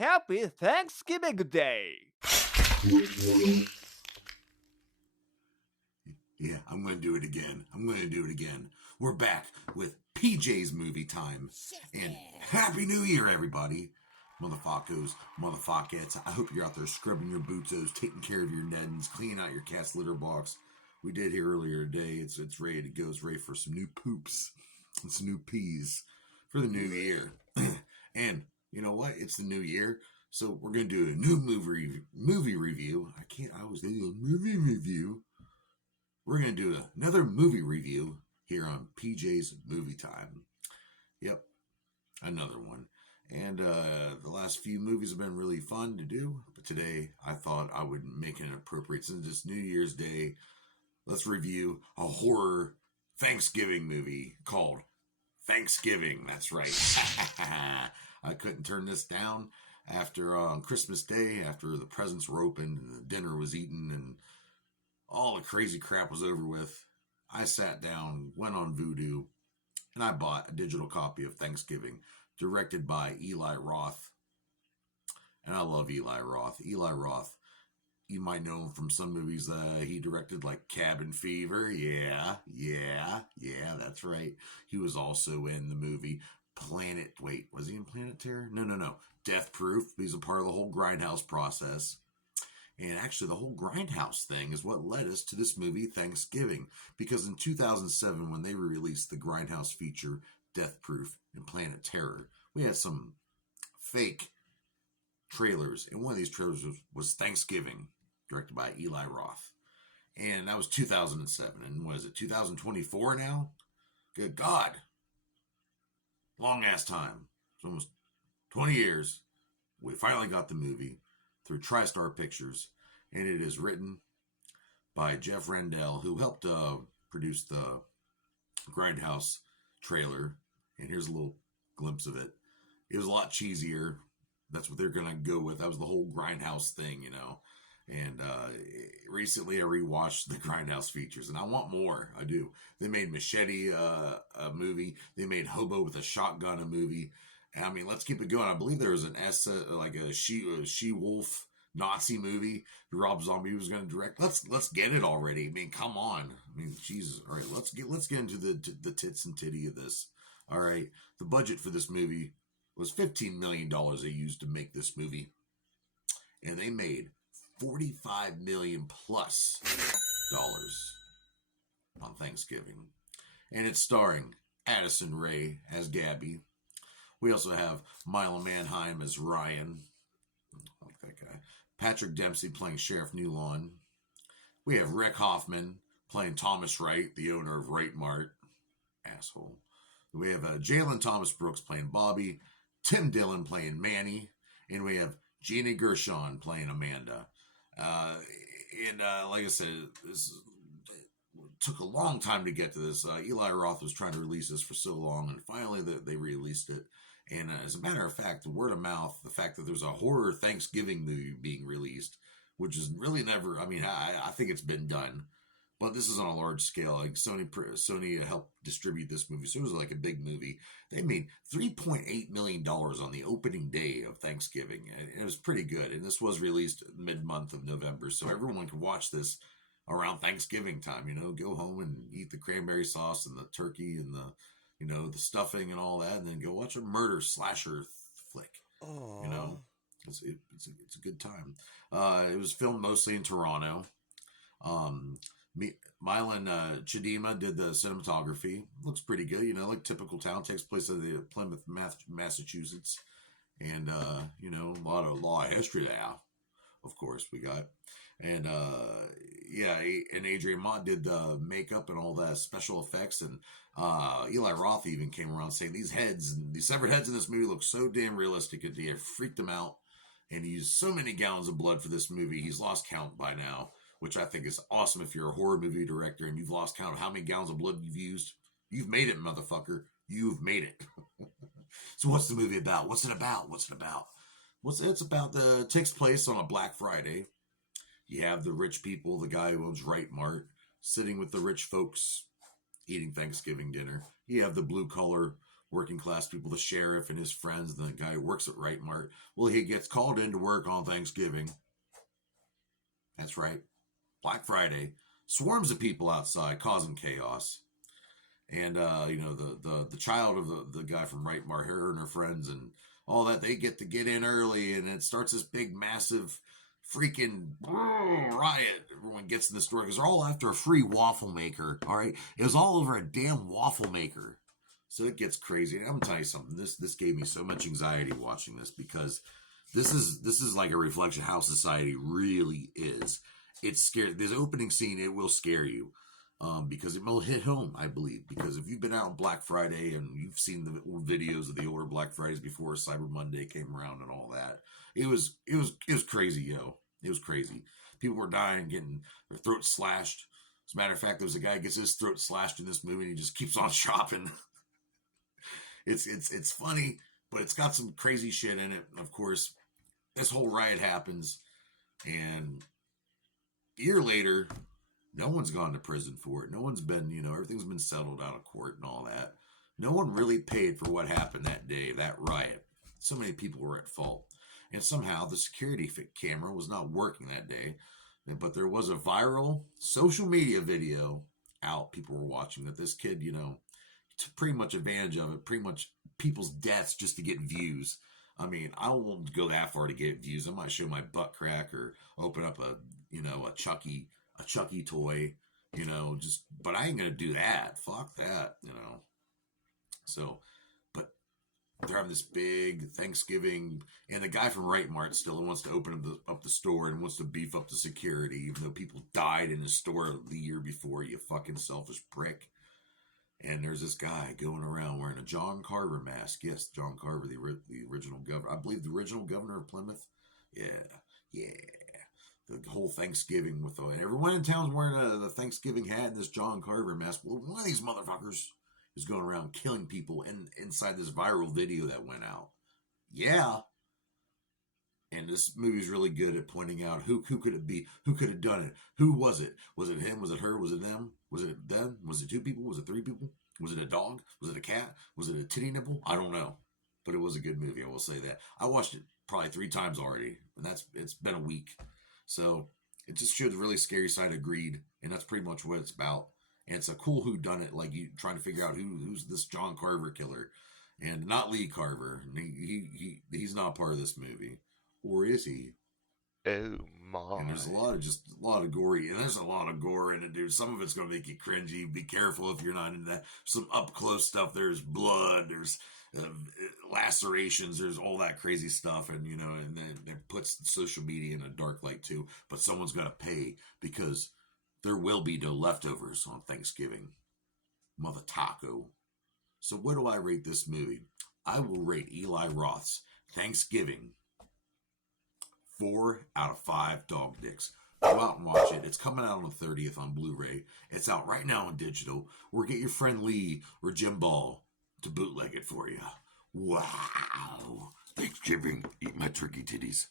Happy Thanksgiving Day! Yeah, I'm going to do it again. We're back with PJ's movie time. And Happy New Year, everybody. Motherfuckers, motherfuckets. I hope you're out there scrubbing your bootos, taking care of your neddens, cleaning out your cat's litter box. We did here earlier today. It's ready to go. It's ready for some new poops and some new peas for the new year. And you know what? It's the new year. So we're going to do a new movie review. I always do a movie review. We're going to do another movie review here on PJ's Movie Time. Yep, another one. And the last few movies have been really fun to do. But today, I thought I would make it appropriate. Since it's New Year's Day, let's review a horror Thanksgiving movie called Thanksgiving. That's right. I couldn't turn this down after on Christmas Day, after the presents were opened and the dinner was eaten and all the crazy crap was over with. I sat down, went on Vudu, and I bought a digital copy of Thanksgiving, directed by Eli Roth. And I love Eli Roth. Eli Roth, you might know him from some movies he directed, like Cabin Fever. Yeah, that's right. He was also in the movie was he in Planet Terror? No. Death Proof. He's a part of the whole Grindhouse process. And actually, the whole Grindhouse thing is what led us to this movie, Thanksgiving. Because in 2007, when they released the Grindhouse feature, Death Proof and Planet Terror, we had some fake trailers. And one of these trailers was Thanksgiving, directed by Eli Roth. And that was 2007. And what is it, 2024 now? Good God. Long ass time. It's almost 20 years. We finally got the movie through TriStar Pictures, and it is written by Jeff Rendell, who helped produce the Grindhouse trailer. And here's a little glimpse of it. It was a lot cheesier. That's what they're going to go with. That was the whole Grindhouse thing, you know. And recently I rewatched the Grindhouse features, and I want more. I do. They made Machete a movie. They made Hobo with a Shotgun a movie. And, I mean, let's keep it going. I believe there was a she-wolf Nazi movie that Rob Zombie was going to direct. Let's get it already. I mean, come on. I mean, Jesus. All right, let's get into the tits and titty of this. All right, the budget for this movie was $15 million they used to make this movie, and they made $45 million plus dollars on Thanksgiving. And it's starring Addison Rae as Gabby. We also have Mila Manheim as Ryan. I like that guy. Patrick Dempsey playing Sheriff Newlawn. We have Rick Hoffman playing Thomas Wright, the owner of Wright Mart. Asshole. We have Jalen Thomas Brooks playing Bobby. Tim Dillon playing Manny. And we have Gina Gershon playing Amanda. Like I said, this took a long time to get to this. Eli Roth was trying to release this for so long, and finally they released it. And as a matter of fact, the word of mouth, the fact that there's a horror Thanksgiving movie being released, which is really never, I mean, I think it's been done, but this is on a large scale. Like Sony helped distribute this movie, so it was like a big movie. They made $3.8 million on the opening day of Thanksgiving, and it was pretty good. And this was released mid-month of November, so everyone could watch this around Thanksgiving time. You know, go home and eat the cranberry sauce and the turkey and the stuffing and all that, and then go watch a murder slasher flick. Aww. You know, it's a good time. It was filmed mostly in Toronto. Mylan Chidima did the cinematography. Looks pretty good, you know, like typical town. Takes place in the Plymouth, Massachusetts, and a lot of history there. Of course, we got. And and Adrian Mott did the makeup and all that special effects, and Eli Roth even came around saying these severed heads in this movie look so damn realistic, and he freaked him out. And he used so many gallons of blood for this movie, he's lost count by now, which I think is awesome. If you're a horror movie director and you've lost count of how many gallons of blood you've used, you've made it, motherfucker. You've made it. So what's the movie about? What's it about? It takes place on a Black Friday. You have the rich people, the guy who owns Wright Mart, sitting with the rich folks eating Thanksgiving dinner. You have the blue collar working class people, the sheriff and his friends, and the guy who works at Right Mart. Well, he gets called in to work on Thanksgiving. That's right. Black Friday. Swarms of people outside causing chaos. And the child of the guy from Right Mart, her and her friends and all that, they get to get in early, and it starts this big massive freaking riot. Everyone gets in the store because they're all after a free waffle maker. All right, it was all over a damn waffle maker. So it gets crazy. And I'm gonna tell you something. This gave me so much anxiety watching this, because this is like a reflection of how society really is. It's scary. This opening scene, it will scare you. Because it will hit home, I believe. Because if you've been out on Black Friday and you've seen the videos of the older Black Fridays before Cyber Monday came around and all that, it was crazy, yo. It was crazy. People were dying, getting their throats slashed. As a matter of fact, there was a guy who gets his throat slashed in this movie, and he just keeps on shopping. It's funny, but it's got some crazy shit in it. Of course, this whole riot happens, and a year later, no one's gone to prison for it. No one's been, everything's been settled out of court and all that. No one really paid for what happened that day, that riot. So many people were at fault. And somehow the security camera was not working that day. But there was a viral social media video out. People were watching that this kid, took pretty much advantage of it. Pretty much people's deaths just to get views. I mean, I won't go that far to get views. I might show my butt crack or open up a Chucky toy, but I ain't gonna do that. Fuck that, So, but they're having this big Thanksgiving, and the guy from Right Mart still wants to open up the store and wants to beef up the security, even though people died in the store the year before. You fucking selfish prick. And there's this guy going around wearing a John Carver mask. Yes, John Carver, the original governor. I believe the original governor of Plymouth. Yeah. The whole Thanksgiving and everyone in town's wearing the Thanksgiving hat and this John Carver mask. Well, one of these motherfuckers is going around killing people inside this viral video that went out. Yeah. And this movie's really good at pointing out who could it be, who could have done it, who was it? Was it him? Was it her? Was it them? Was it them? Was it two people? Was it three people? Was it a dog? Was it a cat? Was it a titty nipple? I don't know. But it was a good movie, I will say that. I watched it probably 3 times already, and it's been a week. So it just showed the really scary side of greed, and that's pretty much what it's about. And it's a cool whodunit, like you trying to figure out who's this John Carver killer, and not Lee Carver. He's not part of this movie, or is he? Oh And there's a my. lot of gory, and there's a lot of gore in it, dude. Some of it's gonna make you cringy. Be careful if you're not into that. Some up close stuff. There's blood. There's lacerations. There's all that crazy stuff, and and then it puts social media in a dark light too. But someone's got to pay, because there will be no leftovers on Thanksgiving. Mother taco. So what do I rate this movie? I will rate Eli Roth's Thanksgiving 4 out of 5 dog dicks. Go out and watch it. It's coming out on the 30th on Blu-ray. It's out right now on digital. Or get your friend Lee or Jim Ball to bootleg it for you. Wow. Thanksgiving. Eat my turkey titties.